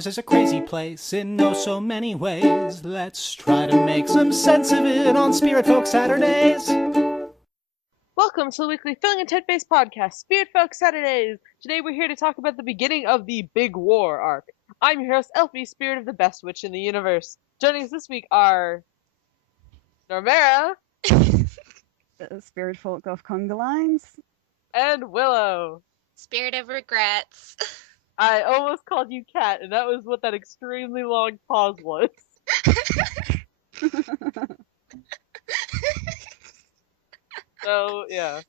Ours is a crazy place in oh so many ways. Let's try to make some sense of it on Spiritfolk Saturdays. Welcome to the weekly feeling intent-based podcast, Spiritfolk Saturdays. Today we're here to talk about the beginning of the Big War arc. I'm your host, Elfy, spirit of the best witch in the universe. Joining us this week are Normerra Spiritfolk of Conga Lines. and Willow. Spirit of regrets. I almost called you Cat, and that was what that extremely long pause was. So yeah,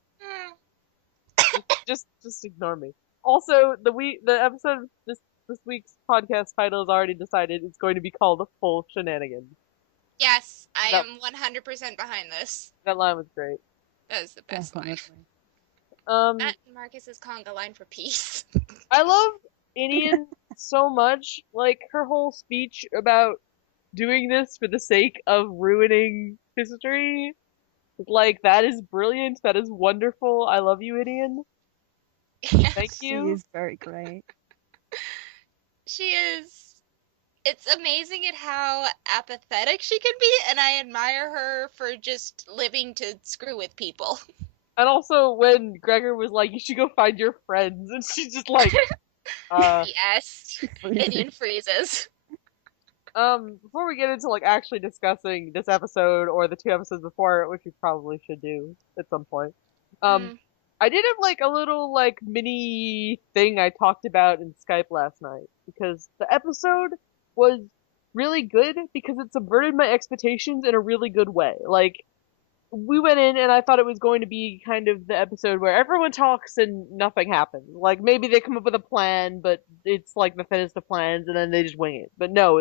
just ignore me. Also, the episode this week's podcast title is already decided. It's going to be called "Full Shenanigans." Yes, I Yep. am 100% behind this. That line was great. That is the best line. Definitely. That and Marcus's conga line for peace. I love Indian so much. Like, her whole speech about doing this for the sake of ruining history. Like, that is brilliant. That is wonderful. I love you, Indian. Thank She you. is very great. She is. It's amazing at how apathetic she can be, and I admire her for just living to screw with people. And also, when Gregor was like, you should go find your friends, and she's just like, Yes, Indian freezes. Before we get into, like, actually discussing this episode or the two episodes before it, which we probably should do at some point, I did have, like, a little, like, mini thing I talked about in Skype last night, because the episode was really good because it subverted my expectations in a really good way. Like, we went in and I thought it was going to be kind of the episode where everyone talks and nothing happens. Like, maybe they come up with a plan, but it's like the thinnest of plans and then they just wing it. But no,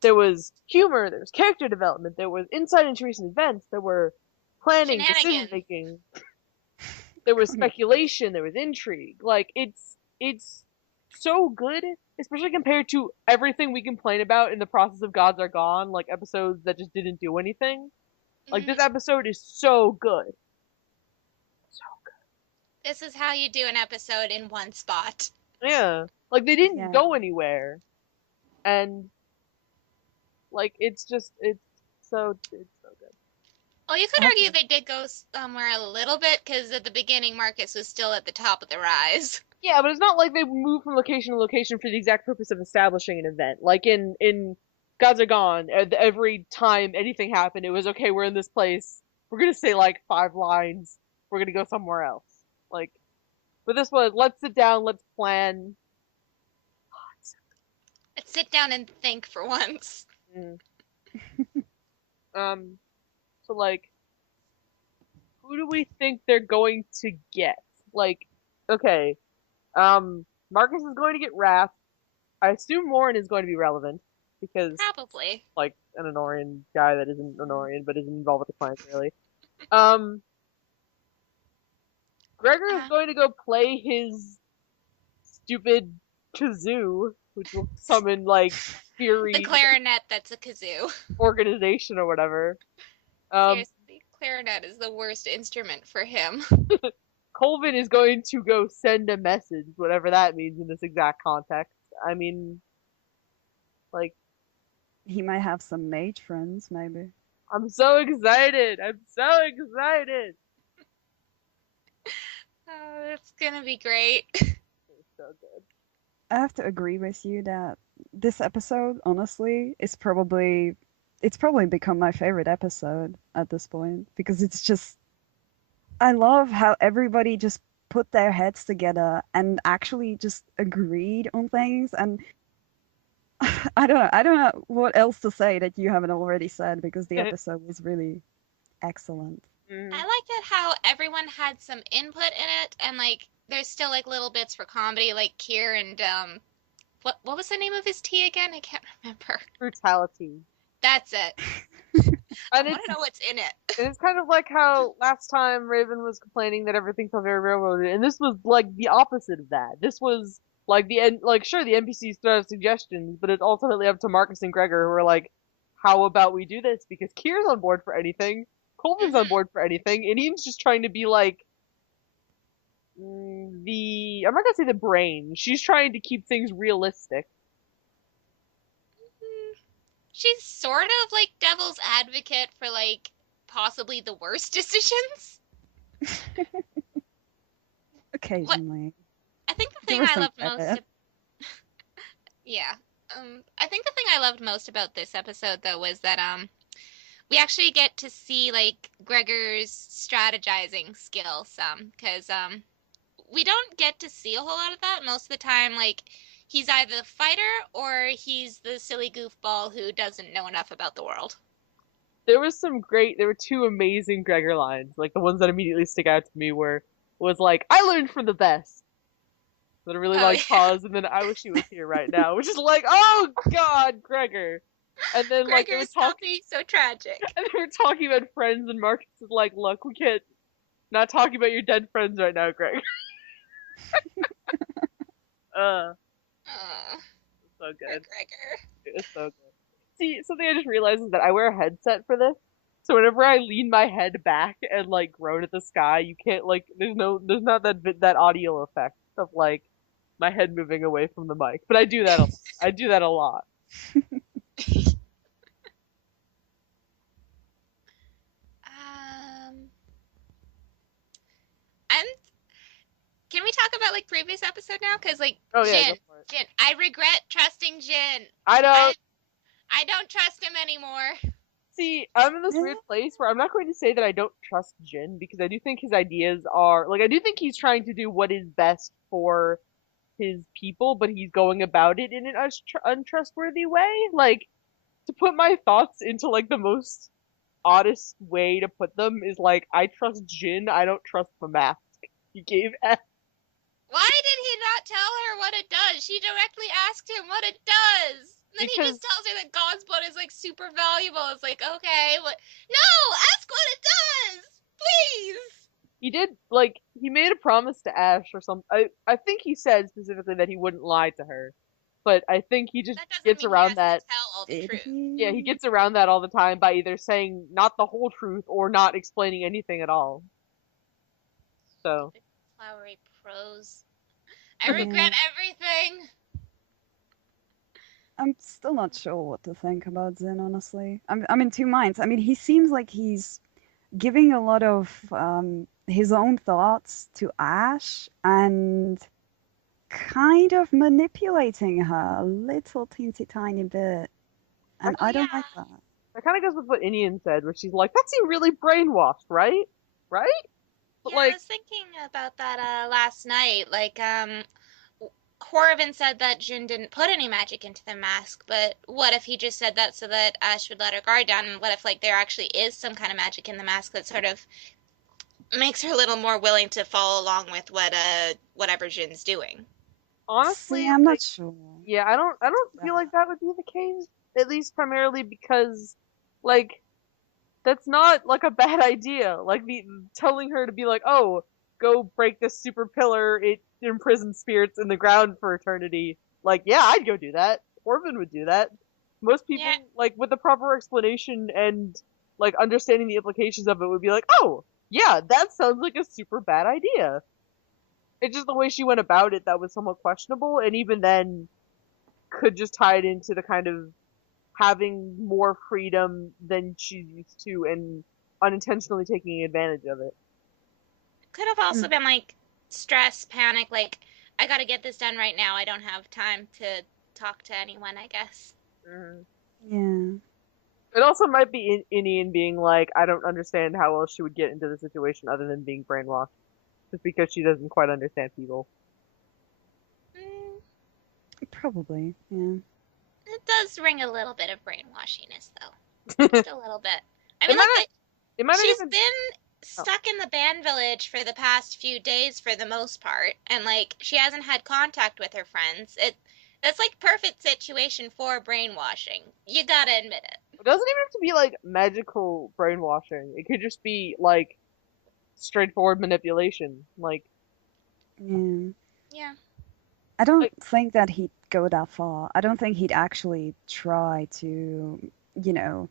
there was humor, there was character development, there was insight into recent events, there were planning, decision making, there was speculation, there was intrigue. Like, it's so good, especially compared to everything we complain about in the process of Gods Are Gone, like episodes that just didn't do anything. Like, this episode is so good. So good. This is how you do an episode in one spot. Yeah. Like, they didn't go anywhere. And, like, it's so good. Well, you could argue they did go somewhere a little bit, because at the beginning Marcus was still at the top of the rise. Yeah, but it's not like they moved from location to location for the exact purpose of establishing an event. Like, in Gods Are Gone, every time anything happened, it was, okay, we're in this place, we're gonna say, like, 5 lines, we're gonna go somewhere else. Like, but this was, let's sit down, let's plan. Let's sit down and think for once. So, like, who do we think they're going to get? Like, okay, Marcus is going to get Wrath. I assume Warren is going to be relevant, because Probably. like an Honorian guy that isn't Honorian but isn't involved with the clans really. Gregor is going to go play his stupid kazoo, which will summon like Fury. The clarinet that's a kazoo. Organization or whatever. Seriously, clarinet is the worst instrument for him. Colvin is going to go send a message, whatever that means in this exact context. I mean, like, he might have some mage friends, maybe. I'm so excited! I'm so excited! Oh, it's gonna be great. It's so good. I have to agree with you that this episode, honestly, it's probably become my favorite episode at this point, because it's just, I love how everybody just put their heads together and actually just agreed on things. And I don't know what else to say that you haven't already said, because the episode was really excellent. I liked it how everyone had some input in it, and like there's still like little bits for comedy, like Kier and what was the name of his tea again? I can't remember. Brutality. That's it. I want to know what's in it. And it's kind of like how last time Raven was complaining that everything felt very railroaded, and this was like the opposite of that. This was like sure, the NPCs throw out suggestions, but it's ultimately up to Marcus and Gregor, who are like, how about we do this? Because Kier's on board for anything, Colvin's on board for anything, and Ian's just trying to be like, I'm not gonna say the brain. She's trying to keep things realistic. she's sort of like devil's advocate for like possibly the worst decisions. Occasionally. I think the Give thing her I some loved most, credit. yeah, I think the thing I loved most about this episode though was that we actually get to see like Gregor's strategizing skill some, because we don't get to see a whole lot of that most of the time. Like he's either the fighter or he's the silly goofball who doesn't know enough about the world. There were two amazing Gregor lines. Like the ones that immediately stick out to me was like, I learned from the best. Then a really Oh, long yeah. pause, and then I wish he was here right now, which is like, oh god, Gregor. And then like Gregor, stop being so tragic. and they were talking about friends, and Marcus is like, look, we can't not talking about your dead friends right now, Greg. Oh, So poor good. Gregor. It was so good. See, something I just realized is that I wear a headset for this. So whenever I lean my head back and like groan at the sky, you can't like there's not that audio effect of like my head moving away from the mic. But I do that a lot. And can we talk about like previous episode now? Because like Oh yeah, Jin, go for it. Jin, I regret trusting Jin. I don't I don't trust him anymore. see. I'm in this weird place where I'm not going to say that I don't trust Jin because I do think his ideas are like I do think he's trying to do what is best for his people, but he's going about it in an untrustworthy way. Like to put my thoughts into like the most oddest way to put them is like I trust Jin, I don't trust the mask he gave F. Why did he not tell her what it does? She directly asked him what it does. And then he Because just tells her that God's blood is like super valuable. It's like, okay, what? No, ask what it does, please. he did like he made a promise to Ash or something. I think he said specifically that he wouldn't lie to her, but I think he just That doesn't gets mean around he has that. to tell all the Did truth. he? Yeah, he gets around that all the time by either saying not the whole truth or not explaining anything at all. So Flowery prose. I regret everything. I'm still not sure what to think about Zin, honestly. I'm in two minds. I mean, he seems like he's giving a lot of his own thoughts to Ash and kind of manipulating her a little teensy tiny bit. And I don't like that. that kind of goes with what Inian said, where she's like, "That seemed really brainwashed, right? Right?" But Yeah, I like, was thinking about that last night. Like, Horvin said that Jin didn't put any magic into the mask, but what if he just said that so that Ash would let her guard down? And what if like there actually is some kind of magic in the mask that sort of makes her a little more willing to follow along with whatever Jin's doing? honestly, See, I'm like, not sure. yeah, I don't feel like that would be the case. At least primarily because, like, that's not like a bad idea. Like the telling her to be like, "Oh, go break this super pillar. It imprisons spirits in the ground for eternity." Like, yeah, I'd go do that. Orvin would do that. Most people, Yeah. like, with the proper explanation and like understanding the implications of it, would be like, "Oh, yeah, that sounds like a super bad idea." It's just the way she went about it that was somewhat questionable, and even then, could just tie it into the kind of having more freedom than she's used to and unintentionally taking advantage of it. Could have also been like stress, panic, like I gotta get this done right now. I don't have time to talk to anyone, I guess. Yeah. It also might be Inian being like, I don't understand how else she would get into the situation other than being brainwashed. Just because she doesn't quite understand people. Mm, Probably, yeah. it does ring a little bit of brainwashiness, though. Just a little bit. I mean, It might not she's even... been stuck in the band village for the past few days for the most part, and like she hasn't had contact with her friends. That's like perfect situation for brainwashing. You gotta admit it. It doesn't even have to be like magical brainwashing. It could just be like straightforward manipulation. Like, Yeah. Yeah. I don't think that he'd go that far. I don't think he'd actually try to,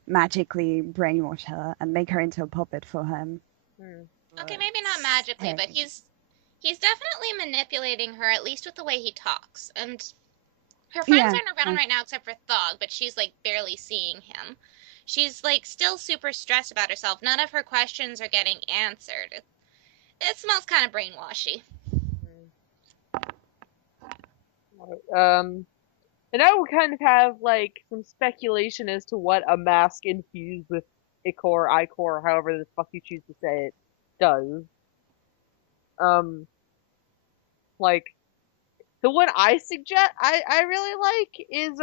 magically brainwash her and make her into a puppet for him. Okay, maybe not magically, but he's definitely manipulating her, at least with the way he talks. And Her friends Yeah. aren't around right now except for Thog, but she's like barely seeing him. She's like still super stressed about herself. None of her questions are getting answered. It smells kind of brainwashy. And now we kind of have like some speculation as to what a mask infused with Ichor, however the fuck you choose to say it, does. Like the one I really like is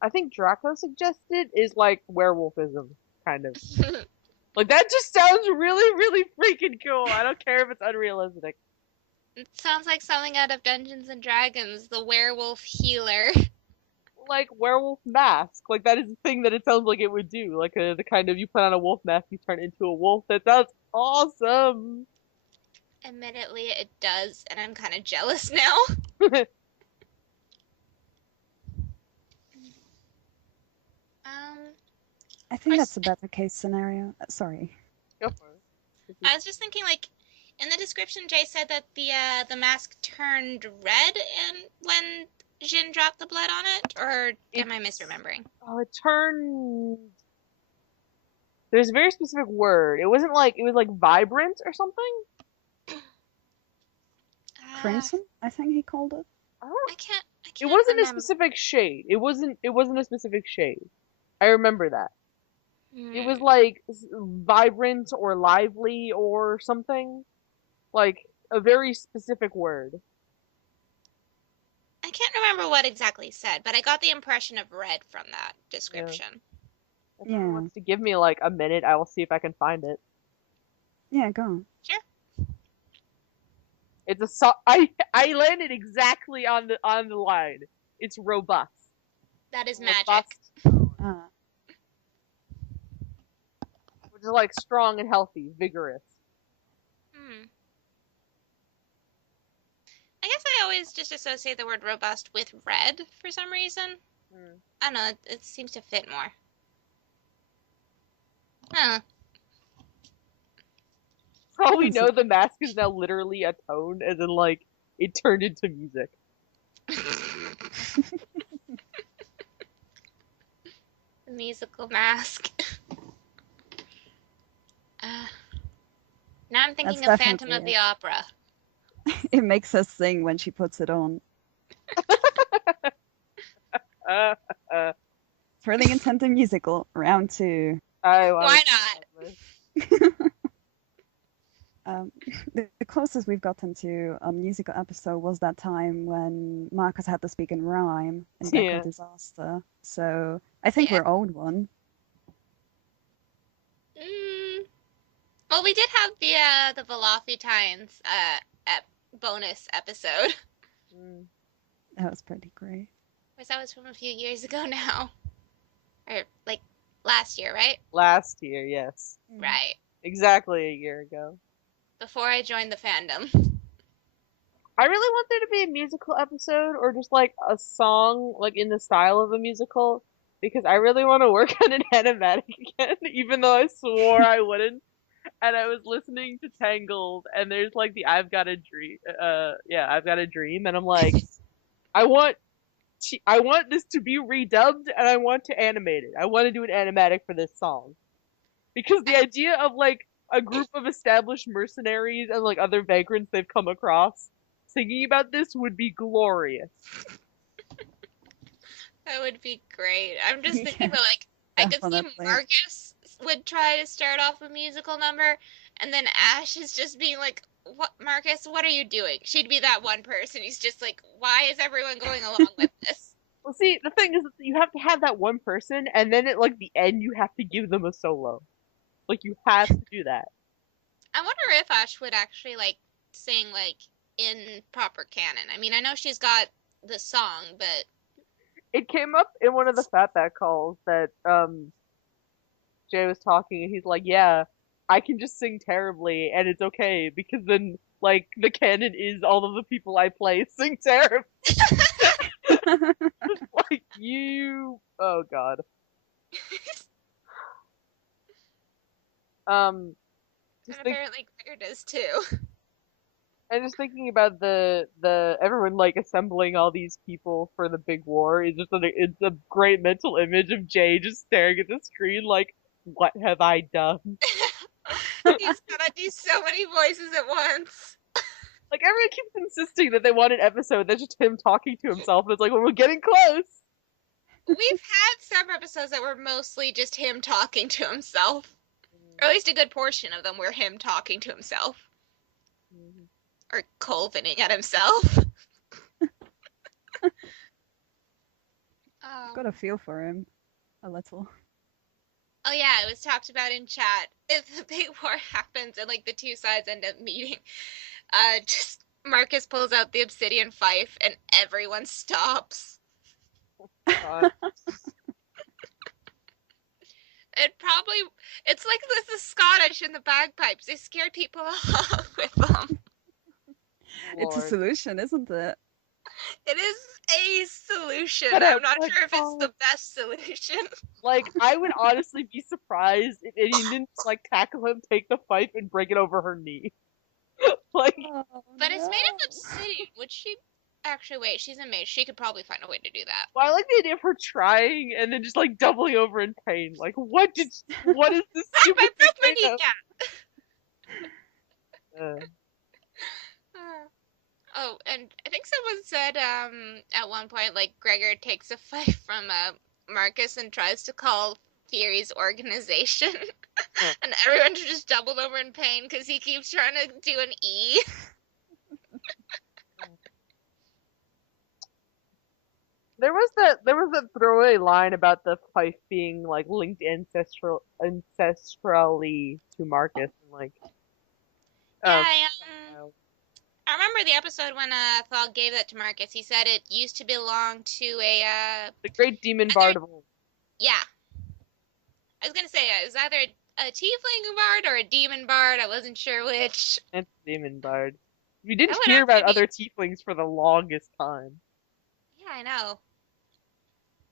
I think Draco suggested is like werewolfism, kind of. Like that just sounds really, really freaking cool. I don't care if it's unrealistic. It sounds like something out of Dungeons and Dragons, the werewolf healer. Like werewolf mask. Like that is the thing that it sounds like it would do. Like the kind of you put on a wolf mask, you turn into a wolf. That sounds awesome. Admittedly, it does, and I'm kind of jealous now. I think that's a better case scenario. Sorry. Go for it. I was just thinking, like, in the description, Jay said that the mask turned red and when Jin dropped the blood on it, or am I misremembering? Oh, it turned. There's a very specific word. It wasn't like it was like vibrant or something. Crimson, I think he called it. I can't It wasn't remember. a specific shade. It wasn't a specific shade. I remember that. It was like vibrant or lively or something. Like a very specific word. I can't remember what exactly said, but I got the impression of red from that description. If anyone wants to give me like a minute, I will see if I can find it. Yeah, go on. Sure. It's I landed exactly on the line. It's robust. That is Robust, magic. which is like strong and healthy, vigorous. I guess I always just associate the word robust with red for some reason. I don't know, it seems to fit more. For all we know, the mask is now literally a tone, as in like it turned into music. The musical mask. Now I'm thinking of Phantom of the Opera. It makes us sing when she puts it on. For the Intended Musical, round 2. Why not? The closest we've gotten to a musical episode was that time when Marcus had to speak in rhyme in Deco Disaster. So I think we're owed one. Well, we did have the Velophitines bonus episode. That was pretty great. Which that was from a few years ago now. Or, like, last year, right? Last year, yes. Right. Exactly a year ago. Before I joined the fandom. I really want there to be a musical episode, or just, like, a song, like, in the style of a musical, because I really want to work on an animatic again, even though I swore I wouldn't. And I was listening to Tangled, and there's like the I've Got a Dream, I've Got a Dream, and I'm like, I want this to be redubbed, and I want to animate it. I want to do an animatic for this song, because the idea of like a group of established mercenaries and like other vagrants they've come across singing about this would be glorious. That would be great. I'm just thinking that, like, I could see Marcus would try to start off a musical number, and then Ash is just being like, "What, Marcus? What are you doing?" She'd be that one person. He's just like, "Why is everyone going along with this?" Well, see, the thing is, you have to have that one person, and then at like the end, you have to give them a solo. Like you have to do that. I wonder if Ash would actually like sing like in proper canon. I mean, I know she's got the song, but it came up in one of the Fatback calls that Jay was talking, and he's like, "Yeah, I can just sing terribly, and it's okay because then like the canon is all of the people I play sing terribly." Like you, oh god. And apparently Gregor does too. I'm just thinking about the everyone like assembling all these people for the big war is just it's a great mental image of Jay just staring at the screen like, what have I done? He's gotta do so many voices at once. Like everyone keeps insisting that they want an episode that's just him talking to himself, and it's like, well, we're getting close. We've had some episodes that were mostly just him talking to himself. Or at least a good portion of them were him talking to himself. Or Colvining at himself. I've got a feel for him. A little. Oh yeah, it was talked about in chat. If the big war happens and like the two sides end up meeting, just Marcus pulls out the obsidian fife and everyone stops. It's like the Scottish and the bagpipes. They scared people off with them. It's a solution, isn't it? It is a solution. But I'm not sure if it's the best solution. Like, I would honestly be surprised if he didn't like tackle him, take the fife, and break it over her knee. Like, but it's made of obsidian. Would she? Actually, wait. She's a mage. She could probably find a way to do that. well, I like the idea of her trying and then just like doubling over in pain. Like, what is this stupid I broke my thing? kneecap. Oh, and I think someone said at one point like Gregor takes a fight from Marcus and tries to call Fury's organization, and everyone's just doubled over in pain because he keeps trying to do an E. There was that throwaway line about the fife being like linked ancestrally to Marcus, and like. Yeah, I remember the episode when Thal gave that to Marcus. He said it used to belong to the great demon bard of old. Yeah. I was gonna say it was either a tiefling bard or a demon bard. I wasn't sure which. It's demon bard. We didn't hear about other tieflings for the longest time. Yeah, I know.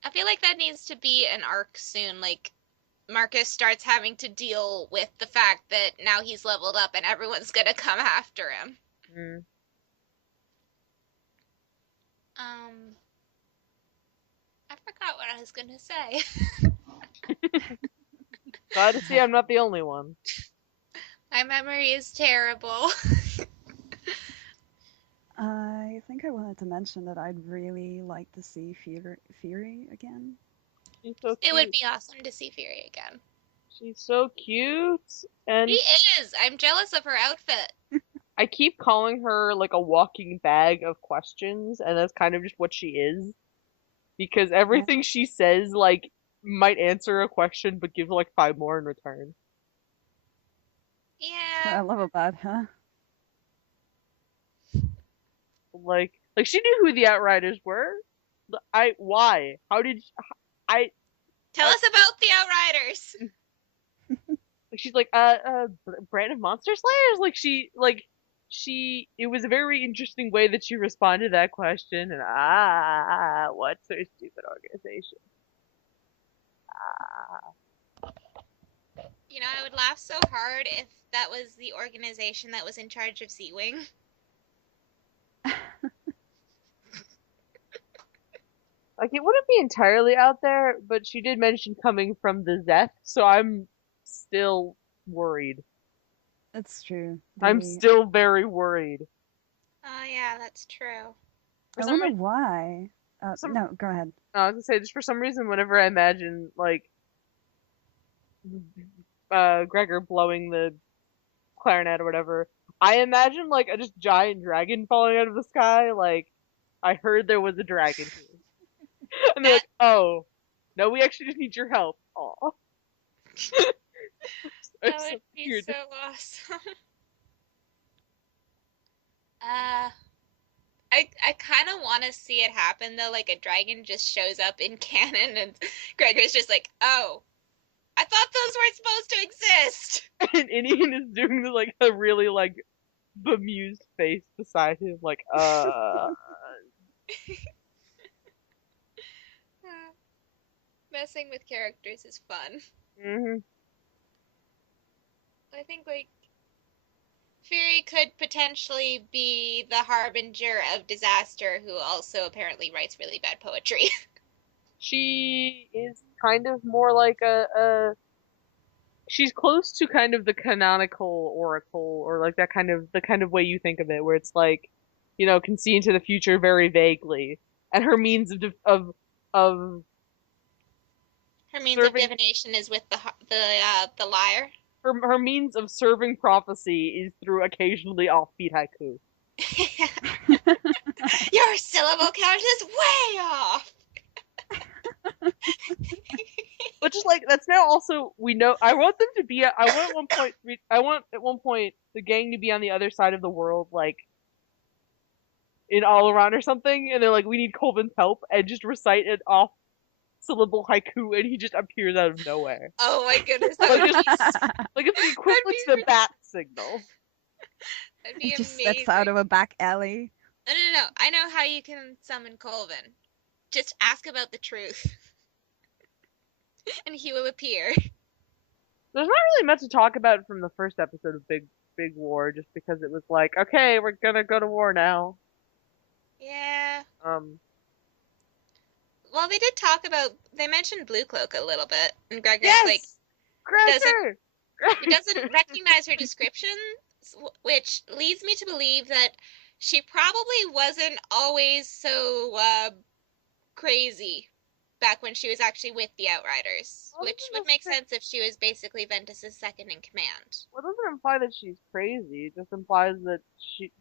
I feel like that needs to be an arc soon. Like, Marcus starts having to deal with the fact that now he's leveled up and everyone's gonna come after him. Mm. I forgot what I was gonna say. Glad to see I'm not the only one. My memory is terrible. I think I wanted to mention that I'd really like to see Fury again. She's so cute. It would be awesome to see Fury again. She's so cute, and she is. I'm jealous of her outfit. I keep calling her like a walking bag of questions, and that's kind of just what she is. Because everything she says, like, might answer a question, but give like 5 more in return. Yeah. I love about her. Like she knew who the Outriders were. Why? How did Tell us about the Outriders. She's like, brand of monster slayers. It was a very interesting way that she responded to that question. And what's her stupid organization? You know, I would laugh so hard if that was the organization that was in charge of Z-Wing. Like, it wouldn't be entirely out there, but she did mention coming from the Zeth, so I'm still worried. That's true. I'm still very worried. Oh, yeah, that's true. I wonder why. No, go ahead. I was gonna say, just for some reason, whenever I imagine, like, Gregor blowing the clarinet or whatever, I imagine, like, a just giant dragon falling out of the sky, like, I heard there was a dragon here. And they're like, oh, no, we actually just need your help. Aw. That would be so awesome. I kind of want to see it happen, though, like a dragon just shows up in canon and Gregor's just like, oh, I thought those weren't supposed to exist! And Inian is doing the, like, a really, like, bemused face beside him, like, Messing with characters is fun. Mm-hmm. I think, like, Fury could potentially be the harbinger of disaster who also apparently writes really bad poetry. She is kind of more like she's close to kind of the canonical oracle, or like that kind of the kind of way you think of it, where it's like, can see into the future very vaguely, and her means of Her means of serving divination is with the lyre. her means of serving prophecy is through occasionally offbeat haiku. Your syllable count is way off. Which is like, that's now also, we know, I want them to be, I want at one point the gang to be on the other side of the world, like, in all around or something, and they're like, we need Colvin's help, and just recite an off syllable haiku, and he just appears out of nowhere. Oh my goodness, that Like, would be like it's the equivalent to the bat signal. that'd be He just amazing. steps out of a back alley. No. I know how you can summon Colvin. Just ask about the truth. And he will appear. There's not really much to talk about from the first episode of Big War, just because it was like, okay, we're gonna go to war now. Yeah. Um, Well, they mentioned Blue Cloak a little bit, and Gregor's yes! like, Gregor! he doesn't recognize her description, which leads me to believe that she probably wasn't always so crazy back when she was actually with the Outriders, Well, which would make sense if she was basically Ventus's second in command. Well, it doesn't imply that she's crazy. It just implies that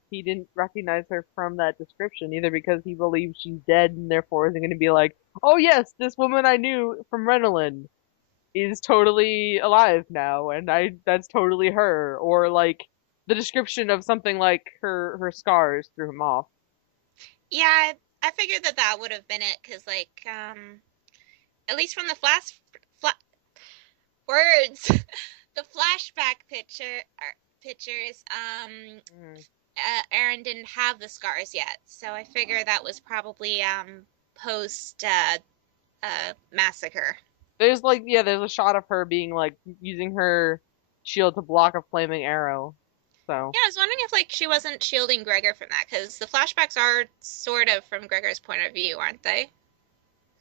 he didn't recognize her from that description, either because he believes she's dead and therefore isn't going to be like, oh yes, this woman I knew from Renelin is totally alive now, and that's totally her, or like the description of something like her scars threw him off. Yeah, I figured that would have been it, because, like, at least from the words, the flashback pictures, Aaron didn't have the scars yet, so I figure that was probably post massacre. There's a shot of her being like using her shield to block a flaming arrow. So Yeah, I was wondering if she wasn't shielding Gregor from that, because the flashbacks are sort of from Gregor's point of view, aren't they?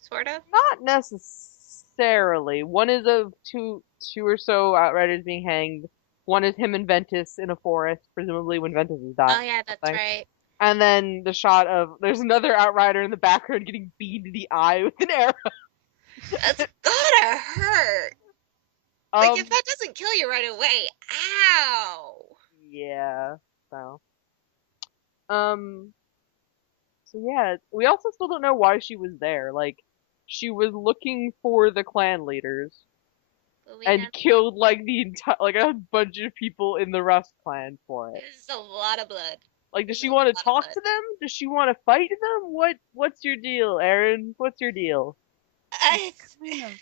Sort of. not necessarily. One is of two or so outriders being hanged. One is him and Ventus in a forest, presumably when Ventus is dying. Oh yeah, that's right. And then the shot of there's another outrider in the background getting beat in the eye with an arrow. That's gotta hurt. If that doesn't kill you right away, ow. Yeah. So. So yeah, we also still don't know why she was there. Like, she was looking for the clan leaders and killed like the entire a bunch of people in the Rust clan for it. This is a lot of blood. Like, does she want to talk to them? Does she want to fight them? What's your deal, Aaron? What's your deal? Kind of.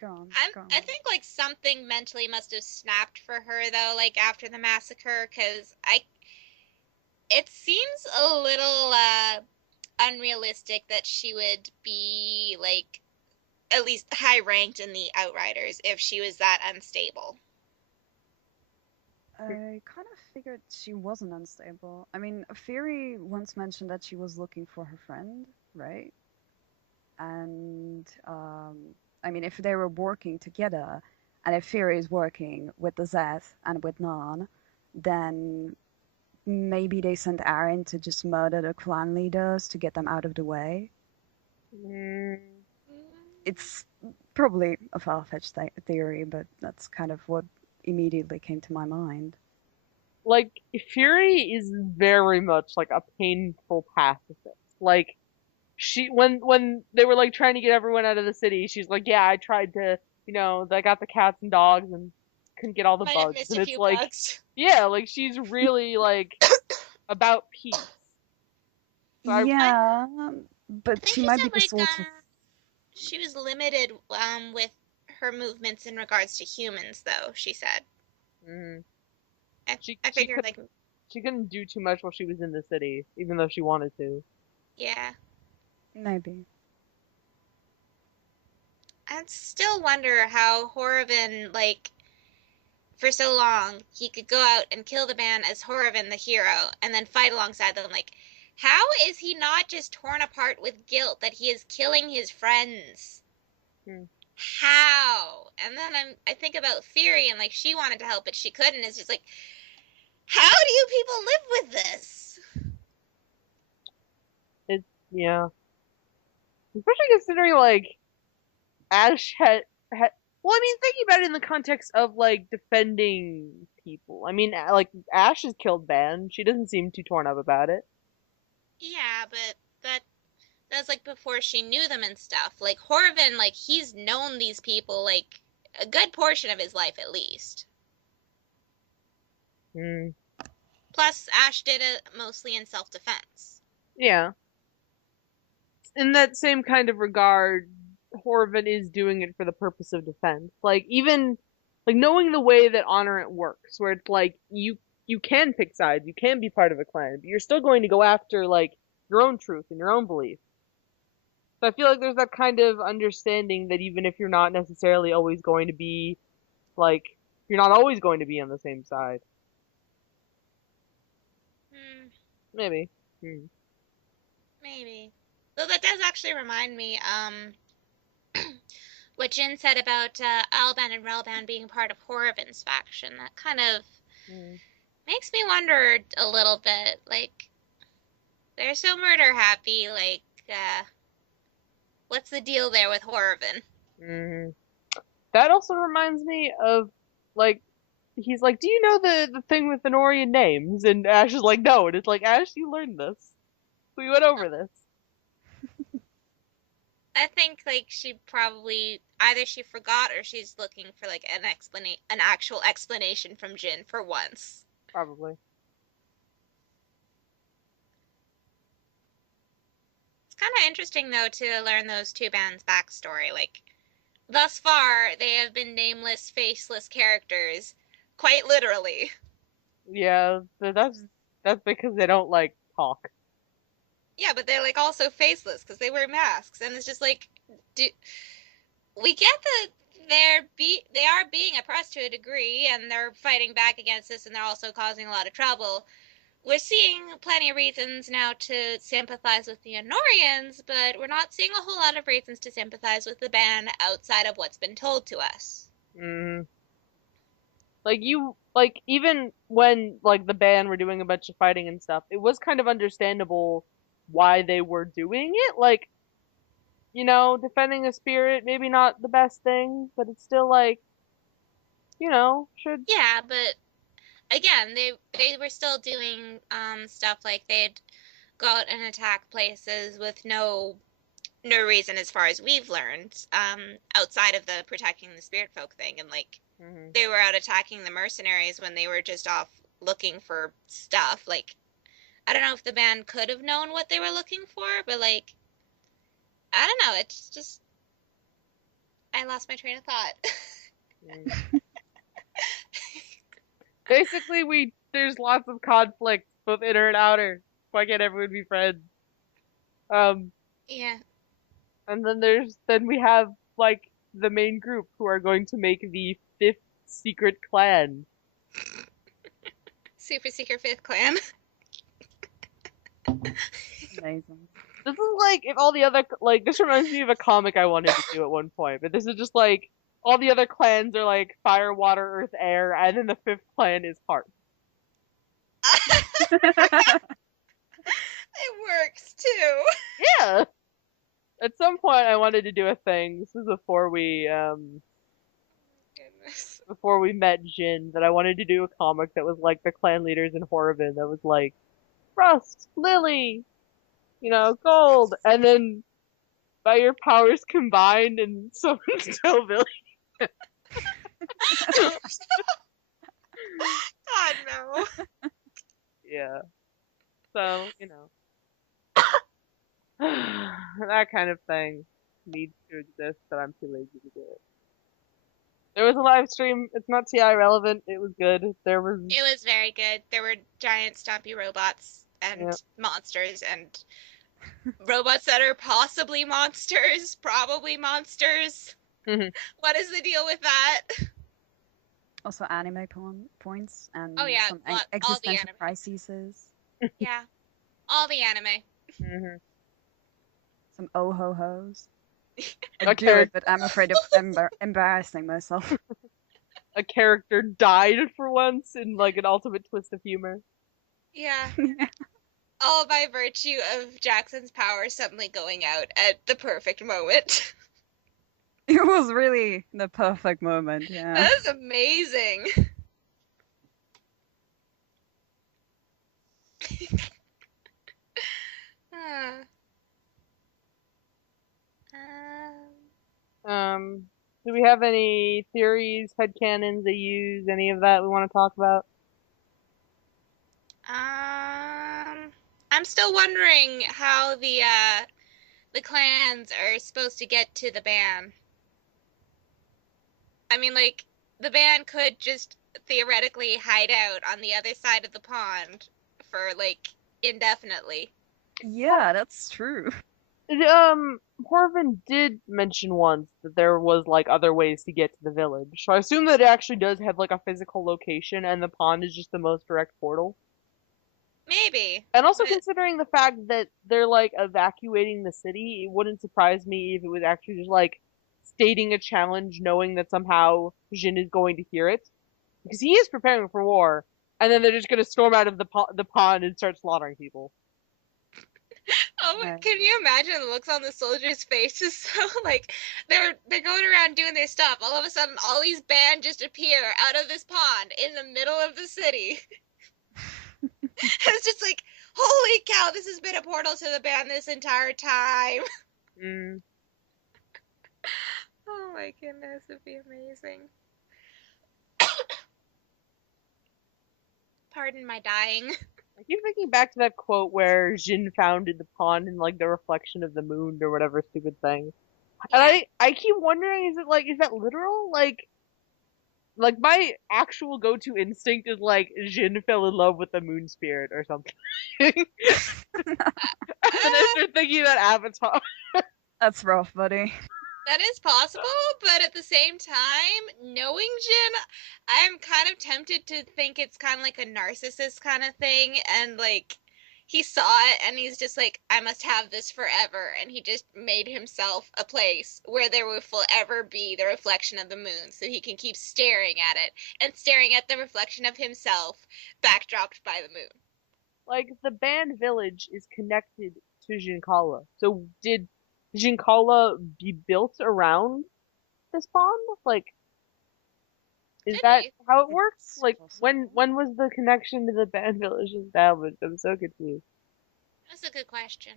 Go on. I think something mentally must have snapped for her though, after the massacre, because it seems a little unrealistic that she would be at least high ranked in the Outriders if she was that unstable. I kind of figured she wasn't unstable. I mean, Fury once mentioned that she was looking for her friend, right? And I mean, if they were working together, and if Fury is working with the Zeth and with Nan, then maybe they sent Aaron to just murder the clan leaders to get them out of the way. It's probably a far-fetched theory, but that's kind of what immediately came to my mind. Fury is very much a painful pacifist. She when they were trying to get everyone out of the city, she's like, yeah, I tried to, I got the cats and dogs and couldn't get all the bugs. And it's bugs. Yeah, she's really about peace. So yeah, but she might be the sort of. She was limited with her movements in regards to humans, though, she said. I figured she couldn't do too much while she was in the city, even though she wanted to. Yeah. Maybe. I still wonder how Horrivan, for so long, he could go out and kill the band as Horvin the hero, and then fight alongside them. Like, how is he not just torn apart with guilt that he is killing his friends? How? And then I think about Fury, and like, she wanted to help, but she couldn't. It's just like, how do you people live with this? Yeah. Especially considering, like, Ash had well, I mean, thinking about it in the context of, like, defending people. I mean, like, Ash has killed Ban. She doesn't seem too torn up about it. Yeah, but that's like before she knew them and stuff. Like, Horvin, like, he's known these people, like, a good portion of his life at least. Plus, Ash did it mostly in self-defense. Yeah. In that same kind of regard, Horvin is doing it for the purpose of defense. Like, even, like, knowing the way that Honorant works, where it's like, you can pick sides, you can be part of a clan, but you're still going to go after, like, your own truth and your own belief. So I feel like there's that kind of understanding that even if you're not necessarily always going to be, like, you're not always going to be on the same side. Maybe. Maybe. Though that does actually remind me, what Jin said about Alban and Relban being part of Horvin's faction. That kind of makes me wonder a little bit. Like, they're so murder happy. Like, what's the deal there with Horvin? That also reminds me of, like, he's like, do you know the thing with the Norian names? And Ash is like, no. And it's like, Ash, you learned this. We went over this. I think, like, she probably, either she forgot or she's looking for, like, an actual explanation from Jin for once. Probably. It's kind of interesting, though, to learn those two bands' backstory. Like, thus far, they have been nameless, faceless characters, quite literally. Yeah, that's because they don't, like, talk. Yeah, but they're, like, also faceless because they wear masks, and it's just like, we get that they are being oppressed to a degree, and they're fighting back against this, and they're also causing a lot of trouble. We're seeing plenty of reasons now to sympathize with the Honorians, but we're not seeing a whole lot of reasons to sympathize with the band outside of what's been told to us. Like, even when, like, the band were doing a bunch of fighting and stuff, it was kind of understandable why they were doing it. Like, you know, defending a spirit, maybe not the best thing, but it's still, like, you know, should... Yeah, but again, they were still doing stuff like they'd go out and attack places with no reason as far as we've learned, outside of the protecting the Spiritfolk thing, and like they were out attacking the mercenaries when they were just off looking for stuff. Like, I don't know if the band could have known what they were looking for, but like, I don't know, it's just, I lost my train of thought. Basically, there's lots of conflict, both inner and outer. Why can't everyone be friends? Yeah. And then we have, like, the main group who are going to make the 5th secret clan. Super secret 5th clan. Amazing. This is like, if all the other, like, this reminds me of a comic I wanted to do at one point, but this is just like, all the other clans are like fire, water, earth, air, and then the 5th clan is heart. It works too. Yeah! At some point I wanted to do a thing, this was before we met Jin, that I wanted to do a comic that was like the clan leaders in Horvin, that was like, Rust, Lily, you know, Gold, and then by your powers combined and someone's still Billy. God, no. Yeah. So, you know. That kind of thing needs to exist, but I'm too lazy to do it. There was a live stream. It's not TI relevant. It was good. It was very good. There were giant stompy robots and monsters and robots that are possibly monsters, probably monsters. What is the deal with that? Also, anime points Oh and yeah, some all the existential anime. crises. Yeah, all the anime. Mm-hmm. Some oh ho hos. I A do it, character, but I'm afraid of embarrassing myself. a character died for once in like an ultimate twist of humor. Yeah, all by virtue of Jackson's power suddenly going out at the perfect moment. It was really the perfect moment, yeah. That was amazing. Ah, Um, do we have any theories, headcanons they use, any of that we want to talk about? I'm still wondering how the clans are supposed to get to the ban. I mean, like, the ban could just theoretically hide out on the other side of the pond for, like, indefinitely. Yeah, that's true. Horvin did mention once that there was like other ways to get to the village. So I assume that it actually does have like a physical location and the pond is just the most direct portal. Maybe. And also But, considering the fact that they're like evacuating the city, it wouldn't surprise me if it was actually just like stating a challenge knowing that somehow Jin is going to hear it. Because he is preparing for war, and then they're just gonna storm out of the pond and start slaughtering people. oh, Right. can you imagine the looks on the soldiers' faces? So, like, they're going around doing their stuff. All of a sudden, all these band just appear out of this pond in the middle of the city. It's just like, holy cow, this has been a portal to the band this entire time. Mm. Oh my goodness, it'd be amazing. Pardon my dying. I keep thinking back to that quote where Jin found in the pond in like the reflection of the moon or whatever stupid thing. And Yeah. I keep wondering, is that literal? Like my actual go-to instinct is like Jin fell in love with the moon spirit or something. And then I start thinking about Avatar. That's rough, buddy. That is possible, but at the same time, knowing Jin, I'm kind of tempted to think it's kind of like a narcissist kind of thing, and like he saw it and he's just like, I must have this forever, and he just made himself a place where there will forever be the reflection of the moon, so he can keep staring at it and staring at the reflection of himself backdropped by the moon. Like the band village is connected to Jinkala. So did Jinkala be built around this pond? Like, is Could that be. how it works? It's Like, possible. when was the connection to the band village established? I'm so confused. That's a good question.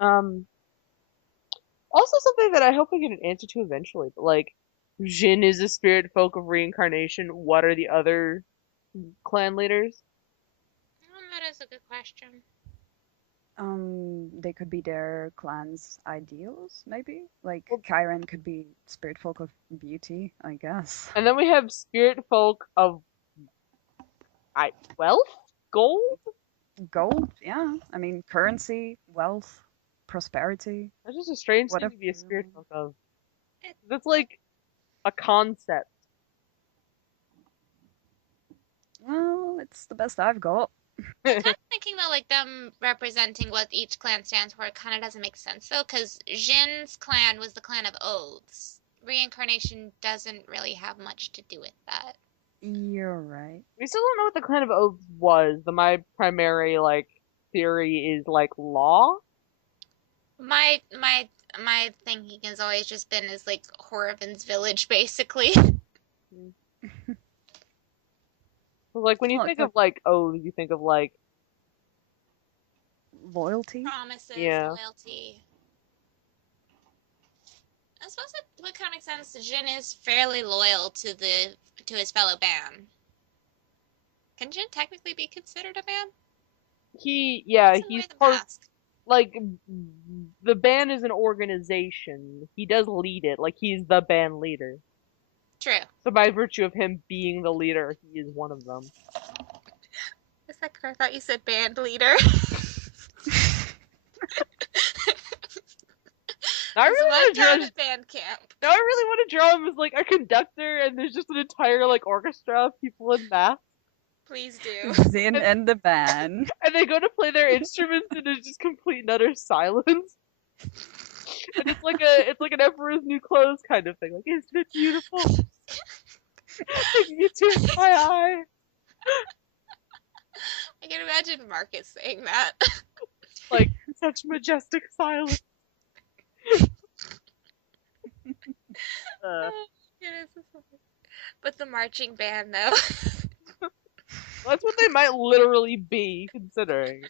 Um, Also something that I hope I get an answer to eventually. But like, Jin is a spirit folk of reincarnation. What are the other clan leaders? That is a good question. They could be their clan's ideals, maybe? Like, Well, Kyren could be Spiritfolk of beauty, I guess. and then we have spirit folk of wealth, gold. Gold, yeah. I mean, currency, wealth, prosperity, That's just a strange thing whatever. to be a spirit folk of. It, That's like a concept. Well, it's the best I've got. I'm kind of thinking though, like them representing what each clan stands for, kind of doesn't make sense though, because Jin's clan was the clan of oaths. Reincarnation doesn't really have much to do with that. You're right. We still don't know what the clan of oaths was. My primary like theory is like law. My thinking has always just been as like Horrivan's village, basically. Like when you Well, think it's of like oaths, you think of like loyalty. Promises, yeah. loyalty. I suppose it would kind of make sense. Jin is fairly loyal to his fellow band. Can Jin technically be considered a band? He's Wear the part mask. like the band is an organization. He does lead it. Like he's the band leader. True. So by virtue of him being the leader, he is one of them. Is that correct? I thought you said band leader. I It's really want to draw. one time at band camp. Now I really want to draw him as like a conductor, and there's just an entire like orchestra of people in masks. Please do. Zin and the band. And they go to play their instruments, and there's just complete and utter silence. And it's like an Emperor's New Clothes kind of thing. Like, isn't it beautiful? You too, my eye. I can imagine Marcus saying that. Like such majestic silence. Oh, goodness. But the marching band, though. That's what they might literally be considering.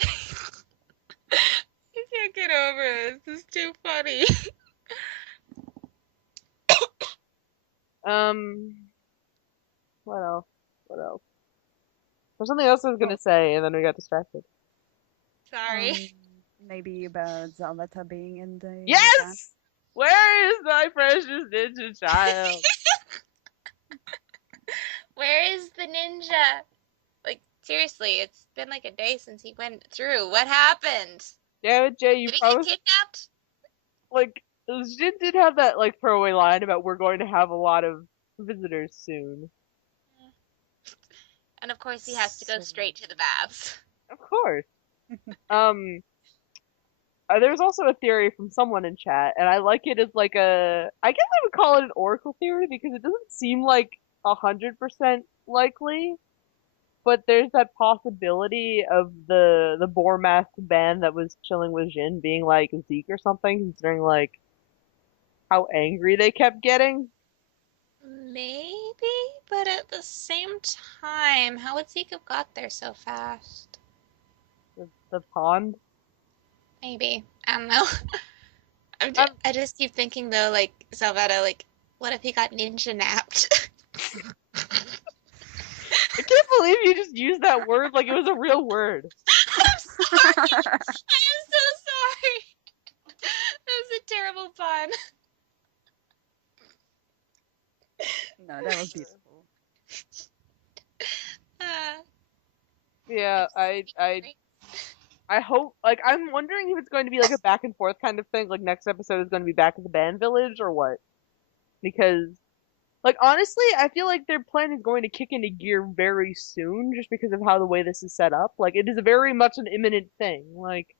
I can't get over this. This is too funny. What else? What else? There's something else I was gonna say, and then we got distracted. Sorry. Maybe about Zaletta being in the band. Yes! Where is my precious ninja child? Where is the ninja? Like, seriously, it's been like a day since he went through. What happened? Damn it, Jay, you Did he promised. get kidnapped? Like, Jin did have that like throwaway line about we're going to have a lot of visitors soon. And of course, he has to go straight to the baths. Of course. There was also a theory from someone in chat, and I like it as like I guess I would call it an oracle theory because it doesn't seem like 100% likely, but there's that possibility of the boar masked band that was chilling with Jin being like Zeke or something, considering like how angry they kept getting. Maybe, but at the same time, how would Zeke have got there so fast? The pond. Maybe. I don't know. I just keep thinking, though, like, Salvetta, like, what if he got ninja napped? I can't believe you just used that word like it was a real word. I'm sorry. I am so sorry. That was a terrible pun. No, that was beautiful. Yeah, I hope, like, I'm wondering if it's going to be like a back and forth kind of thing, like next episode is going to be back at the band village or what. Because, like, honestly, I feel like their plan is going to kick into gear very soon just because of how the way this is set up. Like, it is very much an imminent thing. Like,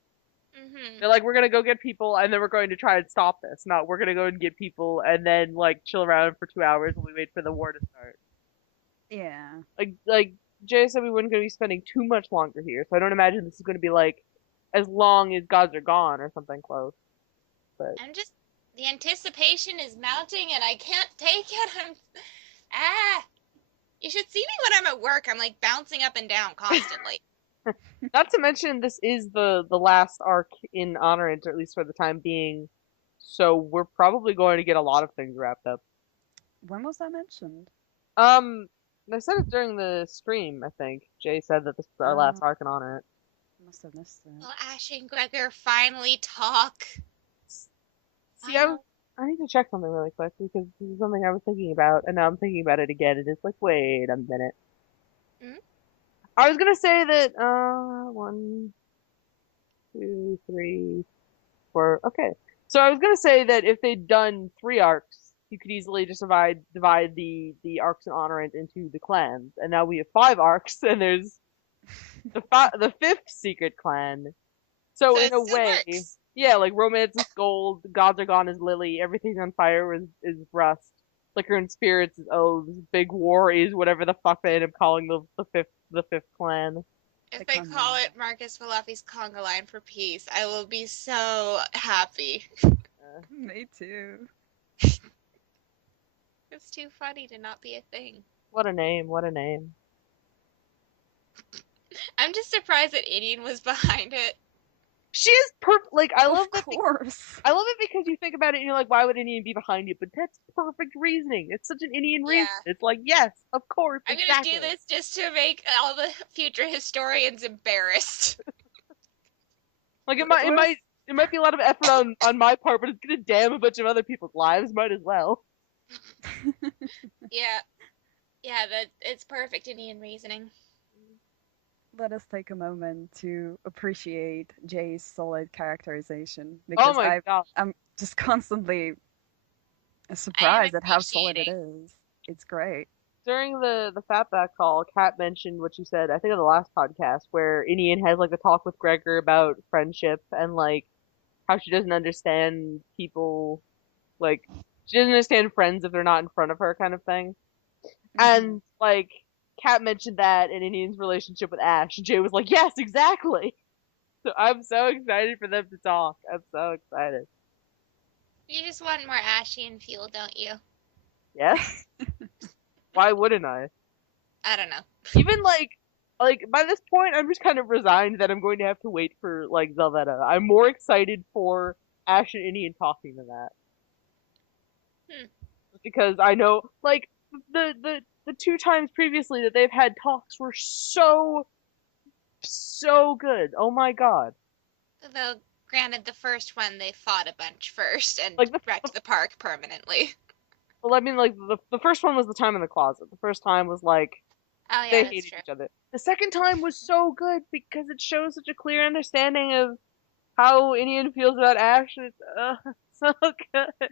they're like, we're going to go get people and then we're going to try and stop this. Not, we're going to go and get people and then, like, chill around for 2 hours while we wait for the war to start. Yeah. Like, Jay said we weren't going to be spending too much longer here, so I don't imagine this is going to be like as long as gods are gone or something close. But The anticipation is mounting and I can't take it. You should see me when I'm at work. I'm like bouncing up and down constantly. Not to mention this is the last arc in Honorant, or at least for the time being. So we're probably going to get a lot of things wrapped up. When was that mentioned? I said it during the stream, I think. Jay said that this is our last arc in Honorant. Must have missed it. Will Ash and Gregor finally talk? See, I need to check something really quick because this is something I was thinking about, and now I'm thinking about it again, and it's like, wait a minute. I was gonna say that, 1, 2, 3, 4, okay. So I was gonna say that if they'd done 3 arcs, you could easily just divide the arcs in Honorant into the clans, and now we have 5 arcs, and there's the 5th secret clan. So in a way, works. Yeah, like Romance is gold, Gods are gone is Lily, everything on fire is rust, Liquor and Spirits is oaths, Big War is whatever the fuck they end up calling the fifth clan. If they call it Marcus Falafi's conga line for peace, I will be so happy. Me too. It's too funny to not be a thing. What a name, what a name. I'm just surprised that Indian was behind it. She is like, I love it. Course. I love it because you think about it and you're like, why would Indian be behind it? But that's perfect reasoning. It's such an Indian reason. It's like, yes, of course, I'm gonna do this just to make all the future historians embarrassed. Like, it might be a lot of effort on my part, but it's gonna damn a bunch of other people's lives. Might as well. Yeah, it's perfect Indian reasoning. let us take a moment to appreciate Jay's solid characterization Oh because my god. I'm just constantly I am surprised at how solid it appreciating. is. It's great. During the fatback call, Kat mentioned what you said, I think on the last podcast, where Indian has like a talk with Gregor about friendship and like how she doesn't understand people, like she doesn't understand friends if they're not in front of her, kind of thing. Hmm. And like Kat mentioned that in Indian's relationship with Ash, and Jay was like, "Yes, exactly." So I'm so excited for them to talk. I'm so excited. You just want more ashy and fuel, don't you? Yes? Why wouldn't I? I don't know. Even like by this point I'm just kind of resigned that I'm going to have to wait for like Zelvetta. I'm more excited for Ash and Indian talking than that. Hmm. Just because I know like the two times previously that they've had talks were so good. Oh my god. Though, granted, the first one they fought a bunch first and Like wrecked the park permanently. well, I mean like the first one was the time in the closet. The first time was like Oh yeah, they that's hated true. each other. The second time was so good because it shows such a clear understanding of how Indian feels about Ash. And it's so good.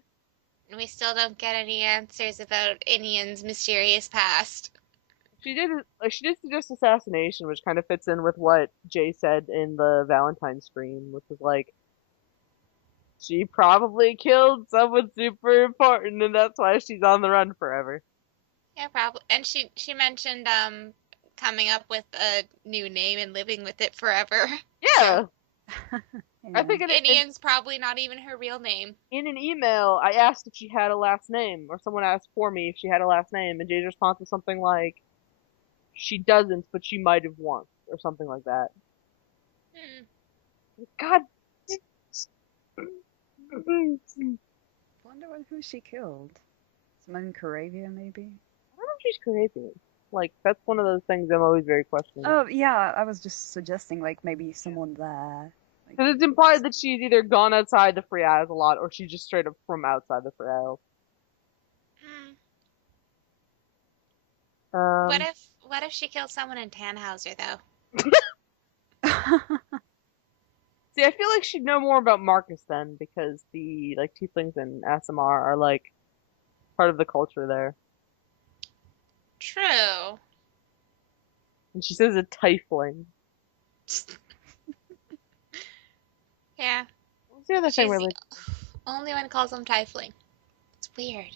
And we still don't get any answers about Indian's mysterious past. She did suggest assassination, which kind of fits in with what Jay said in the Valentine screen, which was like she probably killed someone super important, and that's why she's on the run forever. Yeah, probably. And she mentioned coming up with a new name and living with it forever. So Yeah, I Yeah. think Indian's probably not even her real name. in an email I asked if she had a last name, or someone asked for me if she had a last name, and Jay's response was something like she doesn't, but she might have once, or something like that. Hmm. God. Wonder who she killed. Someone in Caravia, maybe? I don't know if she's Caribbean. Like, that's one of those things I'm always very questioning. Oh, yeah, I was just suggesting, like, maybe someone there. Like, Because it's implied that she's either gone outside the Free Isles a lot, or she's just straight up from outside the Free Isles. Hmm. Um, What if she killed someone in Tannhauser though? see, I feel like she'd know more about Marcus then, because the, like, tieflings and Asimar are, like, part of the culture there. True. And she says a tiefling. Yeah. What's the other thing She's where, the like, only one who calls him Tiefling. It's weird.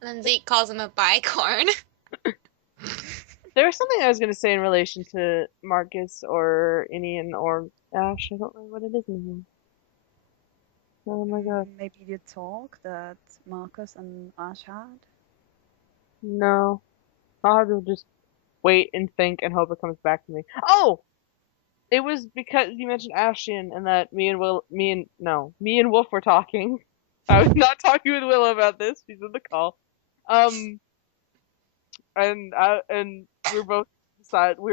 And then Zeke calls him a bicorn. there was something I was going to say in relation to Marcus or Inian or Ash. I don't know what it is anymore. Oh my god. maybe the talk that Marcus and Ash had? No. I'll have to just wait and think and hope it comes back to me. Oh! It was because you mentioned Ashton and that me and Wolf were talking. I was not talking with Willow about this. She's in the call. Um, and we're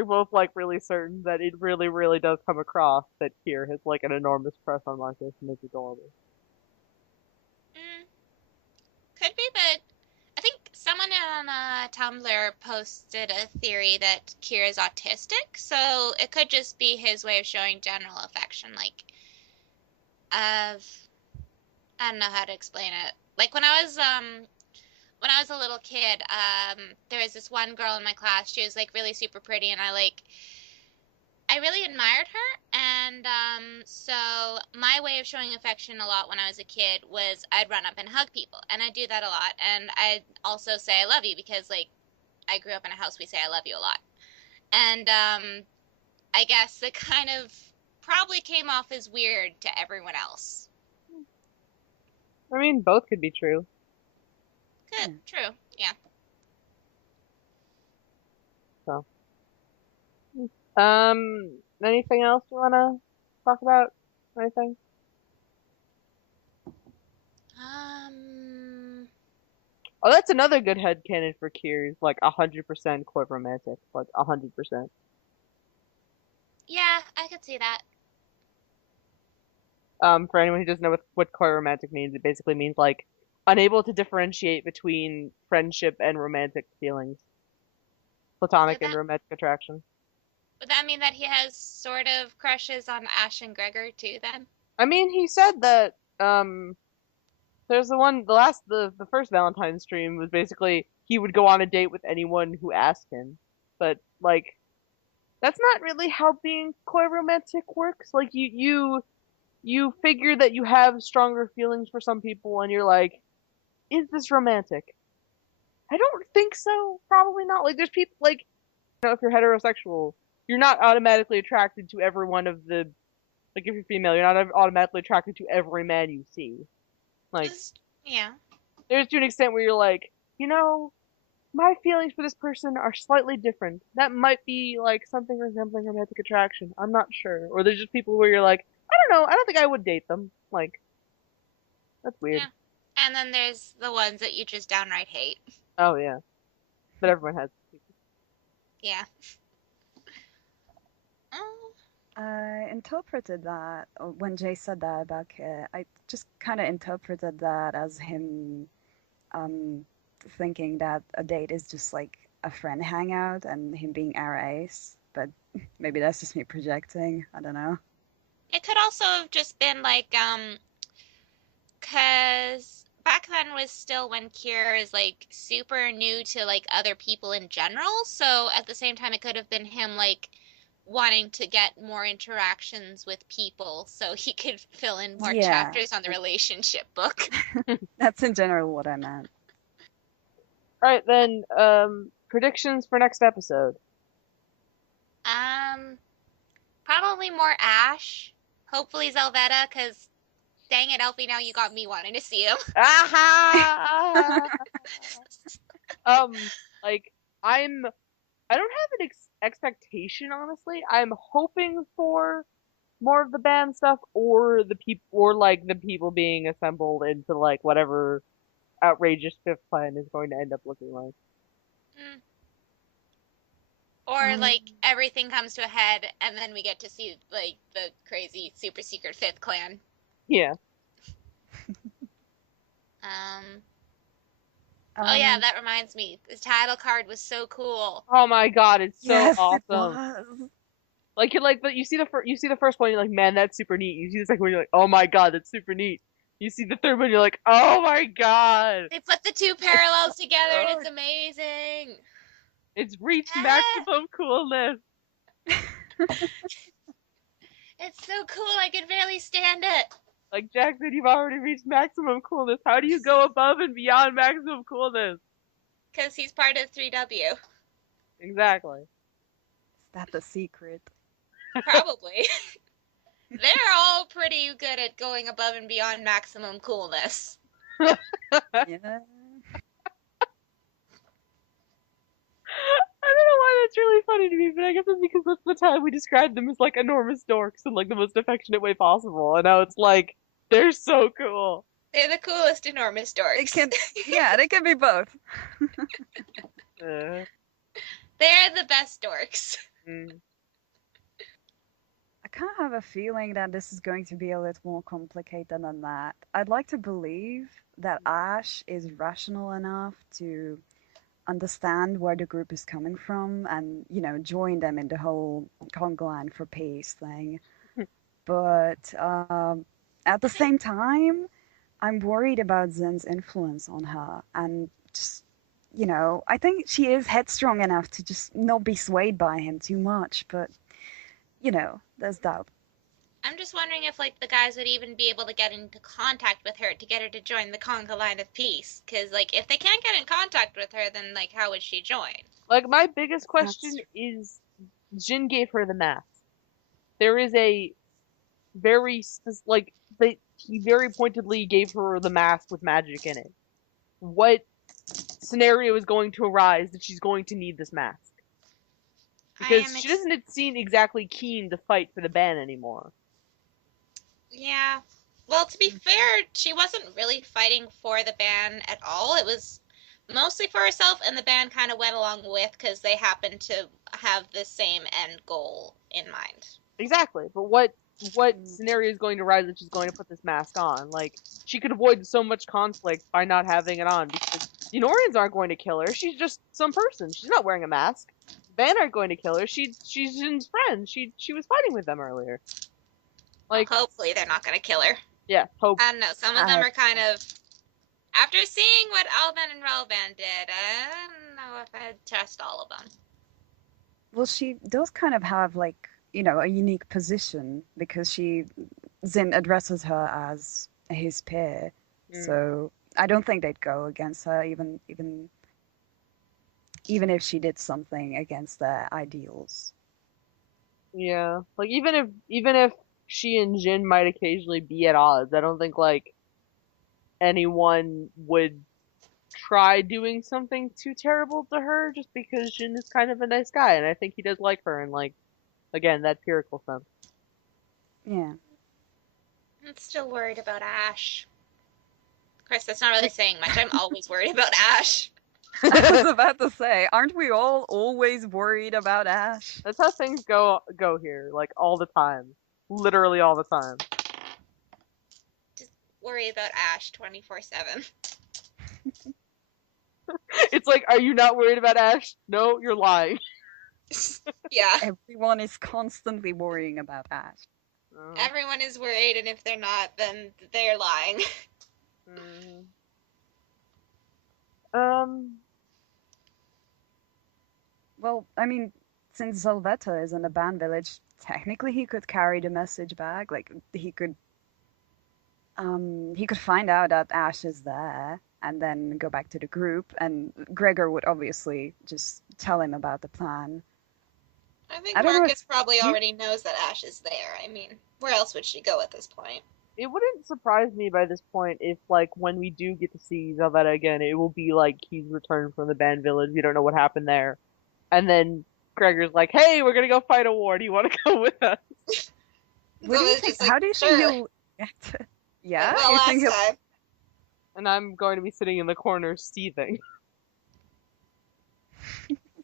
both like really certain that it really, really does come across that Kier has like an enormous crush on Marcus and it's adorable. Mm, could be, but I think someone on Tumblr posted a theory that Kira's autistic, so it could just be his way of showing general affection. Like, uh, I don't know how to explain it. Like when I was a little kid, there was this one girl in my class. She was like really super pretty, and I really admired her. And so my way of showing affection a lot when I was a kid was I'd run up and hug people, and I do that a lot. And I'd also say I love you because like I grew up in a house we say I love you a lot. And I guess it kind of probably came off as weird to everyone else. I mean, both could be true. Good, Yeah. true, yeah. So, anything else you wanna talk about? Anything? Um, Oh, that's another good headcanon for Kier. Like 100% coy romantic. Like 100%. yeah, I could see that. For anyone who doesn't know what coy romantic means, it basically means like unable to differentiate between friendship and romantic feelings. platonic Would and that, romantic attraction. would that mean that he has sort of crushes on Ash and Gregor too then? I mean, he said that there's the first Valentine's stream was basically he would go on a date with anyone who asked him, but like that's not really how being coy romantic works. Like you figure that you have stronger feelings for some people, and you're like, is this romantic? I don't think so. Probably not. Like there's people like if you're heterosexual, you're not automatically attracted to every one of the like if you're female, you're not automatically attracted to every man you see. Like Yeah. there's to an extent where you're like, you know, my feelings for this person are slightly different. That might be like something resembling romantic attraction. I'm not sure. Or there's just people where you're like, I don't know, I don't think I would date them. Like, that's weird. Yeah. And then there's the ones that you just downright hate. Oh yeah. But everyone has. Yeah. Oh. I interpreted that when Jay said that about Kit. I just kind of interpreted that as him thinking that a date is just like a friend hangout and him being our ace. But maybe that's just me projecting. I don't know. It could also have just been like, cause back then was still when Kier is like super new to like other people in general. So at the same time, it could have been him like wanting to get more interactions with people so he could fill in more Yeah. chapters on the relationship book. That's in general what I meant. Alright, then, predictions for next episode. Probably more Ash. Hopefully Zelvetta, cause dang it, Elfy, now you got me wanting to see him. Aha! Like, I don't have an expectation, honestly. I'm hoping for more of the band stuff, or the people being assembled into, like, whatever outrageous fifth plan is going to end up looking like. Mm. Or like everything comes to a head, and then we get to see like the crazy super secret fifth clan. Yeah. Oh yeah, that reminds me. The title card was so cool. Oh my god, it's so yes, awesome. It was. Like you see the first one, you're like, man, that's super neat. You see the second one, you're like, oh my god, that's super neat. You see the third one, you're like, oh my god. They put the two parallels together, and it's amazing. It's reached maximum coolness. It's so cool, I can barely stand it. Like Jack said, you've already reached maximum coolness. How do you go above and beyond maximum coolness? Because he's part of 3W. Exactly. Is that the secret? Probably. They're all pretty good at going above and beyond maximum coolness. Yeah. I don't know why that's really funny to me, but I guess it's because that's the time we described them as like enormous dorks in like the most affectionate way possible, and now it's like they're so cool. They're the coolest enormous dorks. They can be both. They're the best dorks. I kind of have a feeling that this is going to be a little more complicated than that. I'd like to believe that Ash is rational enough to understand where the group is coming from and, join them in the whole conga line for peace thing. But at the same time, I'm worried about Zen's influence on her. And just, I think she is headstrong enough to just not be swayed by him too much. But, there's doubt. I'm just wondering if, like, the guys would even be able to get into contact with her to get her to join the conga line of peace. Because, like, if they can't get in contact with her, then, like, how would she join? Like, my biggest question is, Jin gave her the mask. There is a very, he very pointedly gave her the mask with magic in it. What scenario is going to arise that she's going to need this mask? Because she doesn't seem exactly keen to fight for the ban anymore. Yeah. Well, to be fair, she wasn't really fighting for the ban at all. It was mostly for herself, and the ban kind of went along with because they happened to have the same end goal in mind. Exactly. But what scenario is going to arise that she's going to put this mask on? Like, she could avoid so much conflict by not having it on, because The Norians aren't going to kill her. She's just some person. She's not wearing a mask. Band aren't going to kill her. She's Jin's friend. She was fighting with them earlier. Like, well, hopefully they're not gonna kill her. yeah, hope. I don't know. Some of them are kind of. After seeing what Alban and Relban did, I don't know if I'd trust all of them. Well, she does kind of have, like, you know, a unique position because Zin addresses her as his peer. So I don't think they'd go against her, even if she did something against their ideals. Yeah, like even if she and Jin might occasionally be at odds, I don't think like anyone would try doing something too terrible to her just because Jin is kind of a nice guy, and I think he does like her in, like, again, that empirical sense. Yeah. I'm still worried about Ash. Of course, that's not really saying much. I'm always worried about Ash. I was about to say, aren't we all always worried about Ash? That's how things go here, like, all the time. Literally all the time. Just worry about Ash 24/7. It's like, are you not worried about Ash? No, you're lying. Yeah. Everyone is constantly worrying about Ash. Oh. Everyone is worried, and if they're not, then they're lying. Well, I mean, since Zelveta is in a band village, technically he could carry the message back. Like, he could find out that Ash is there and then go back to the group, and Gregor would obviously just tell him about the plan. I think I don't know Marcus probably already knows that Ash is there. I mean, where else would she go at this point? It wouldn't surprise me by this point if, like, when we do get to see Zelveta again, it will be like he's returned from the band village. We don't know what happened there. And then Gregor's like, hey, we're gonna go fight a war. Do you want to go with us? What do you think? How do you think he'll react? Yeah? Well, You think last time. And I'm going to be sitting in the corner seething.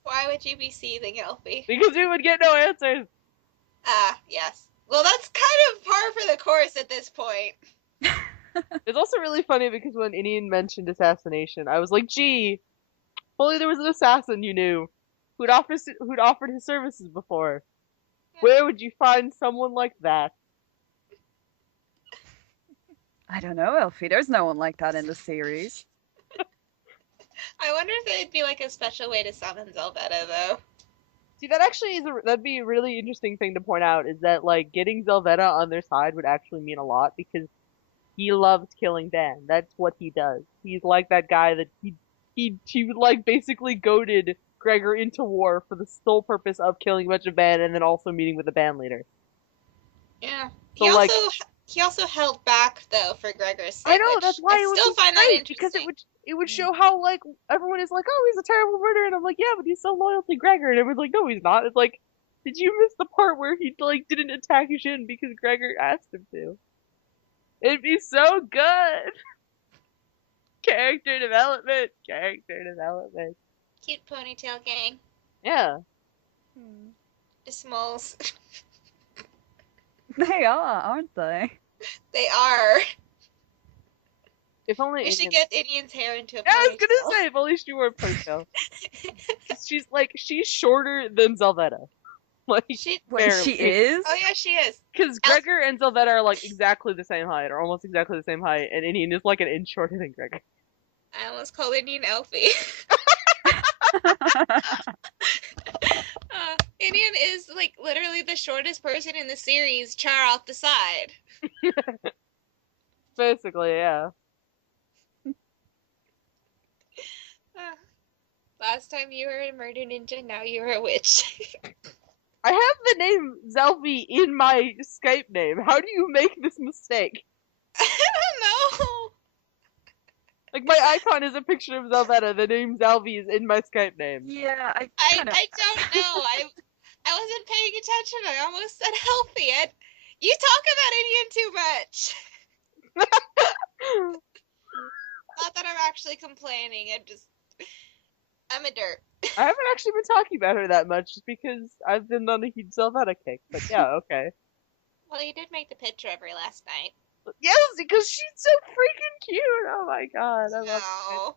Why would you be seething, Elfy? Because we would get no answers. Ah, yes. Well, that's kind of par for the course at this point. It's also really funny because when Inian mentioned assassination, I was like, gee, if only there was an assassin you knew who'd offered his services before. Yeah. Where would you find someone like that? I don't know, Elfie. There's no one like that in the series. I wonder if there'd be like a special way to summon Zelveta, though. See, that actually that'd be a really interesting thing to point out, is that, like, getting Zelveta on their side would actually mean a lot, because he loves killing Ban. That's what he does. He's like that guy that he like, basically goaded Gregor into war for the sole purpose of killing a bunch of Ban and then also meeting with the band leader. Yeah. So, He also held back, though, for Gregor's sake. I know, that's why I still find that interesting. Because it would show how, like, everyone is like, oh, he's a terrible murderer, and I'm like, yeah, but he's so loyal to Gregor, and everyone's like, no, he's not. It's like, did you miss the part where he, like, didn't attack Jin because Gregor asked him to? It'd be so good! Character development! Cute ponytail gang. Yeah. The Smalls. They are, aren't they? They are. If only we should get Inian's hair into a ponytail. Yeah, I was gonna say, if only she wore a ponytail. she's shorter than Zelveta. Like, she is? Oh yeah, she is. Because Gregor and Zelveta are, like, exactly the same height, or almost exactly the same height, and Inian is, like, an inch shorter than Gregor. I almost called Inian Elfy. Inian is, like, literally the shortest person in the series, char off the side. Basically, yeah. Last time you were a murder ninja, now you're a witch. I have the name Zelfie in my Skype name. How do you make this mistake? I don't know. Like, my icon is a picture of Zelveta. The name Zelfie is in my Skype name. Yeah, I don't know. I wasn't paying attention. I almost said healthy. You talk about Inian too much. Not that I'm actually complaining. I'm a dirt. I haven't actually been talking about her that much just because I've been on a huge Zelveta kick. But yeah, okay. Well, you did make the picture of her last night. Yes, because she's so freaking cute. Oh my god, I love her.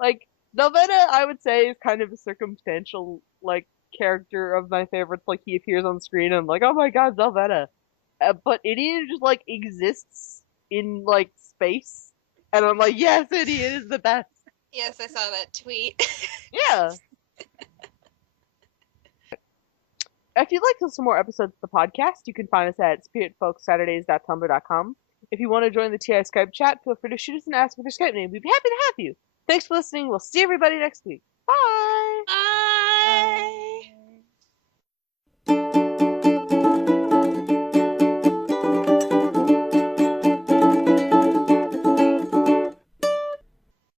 Like, Velveta, I would say, is kind of a circumstantial, like, character of my favorites. Like, he appears on screen and I'm like, oh my god, Velveta. But Idiot just, like, exists in, like, space. And I'm like, yes, Idiot is the best. Yes, I saw that tweet. Yeah. If you'd like to listen to more episodes of the podcast, you can find us at spiritfolksaturdays.tumblr.com. If you want to join the TI Skype chat, feel free to shoot us an ask with your Skype name. We'd be happy to have you. Thanks for listening. We'll see everybody next week.